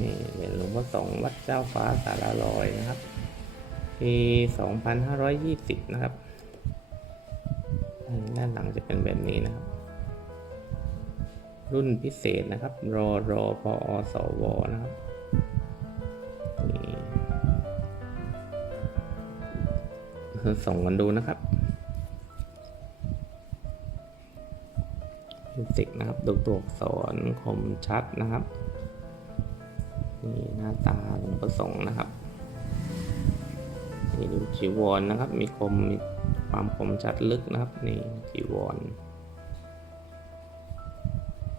นี่เหรียญหลวงพ่อสงฆ์วัดเจ้าฟ้าสาราลอยนะครับ ปี 2520 นะครับ ด้านหลังจะเป็นแบบนี้นะครับ รุ่นพิเศษนะครับ รอรอพออสวนะครับนี่ส่งกันดูนะครับมิวสิกนะครับดูตัวอักษรคมชัดนะครับ นี่หน้าตาหลวงประสงค์นะครับนี่ดูจีวรนนะครับ มีคมมีความคมชัดลึกนะครับ นี่จีวร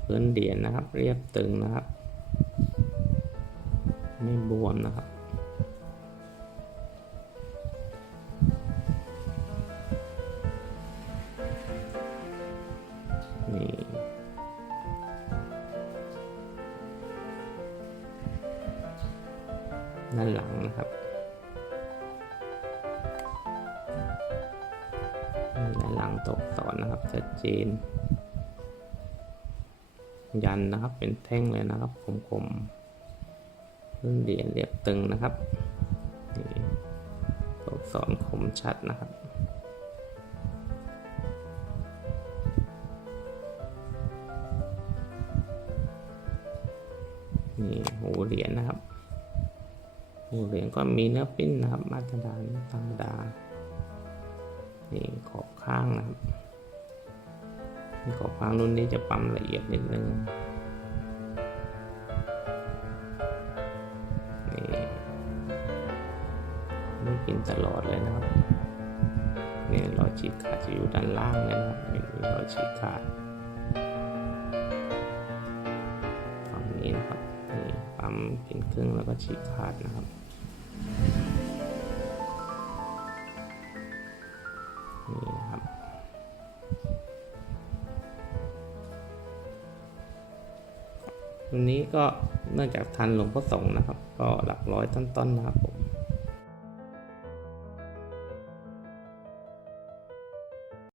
พื้นเดียนนะครับ เรียบตึงนะครับ ไม่บวมนะครับ ด้านหลังนะครับนี่ด้านหลังตกสอนนะครับชัดเจน ยันนะครับเป็นแท่งเลยนะครับคมๆพื้นเหรียญเรียบตึงนะครับตัวอักษรคมชัดนะครับนี่หูเหรียญนะครับ หูเหรียญก็มีเนื้อปิ้นนะครับมาตรฐานธรรมดานี่ขอบข้างนะครับนี่ขอบข้างรุ่นนี้จะปั๊มละเอียดนิดนึงนี่ไม่กินตลอดเลยนะครับนี่รอยฉีกขาดจะอยู่ด้านล่างเลยนะครับนี่รอยฉีกขาดฝั่งนี้นะครับนี่ ปั๊มกินครึ่งแล้วก็ฉีกขาดนะครับ นี่นะครับ วันนี้ก็เนื่องจากทันหลวงพ่อสงนะครับ ก็หลักร้อยต้นๆนะครับผม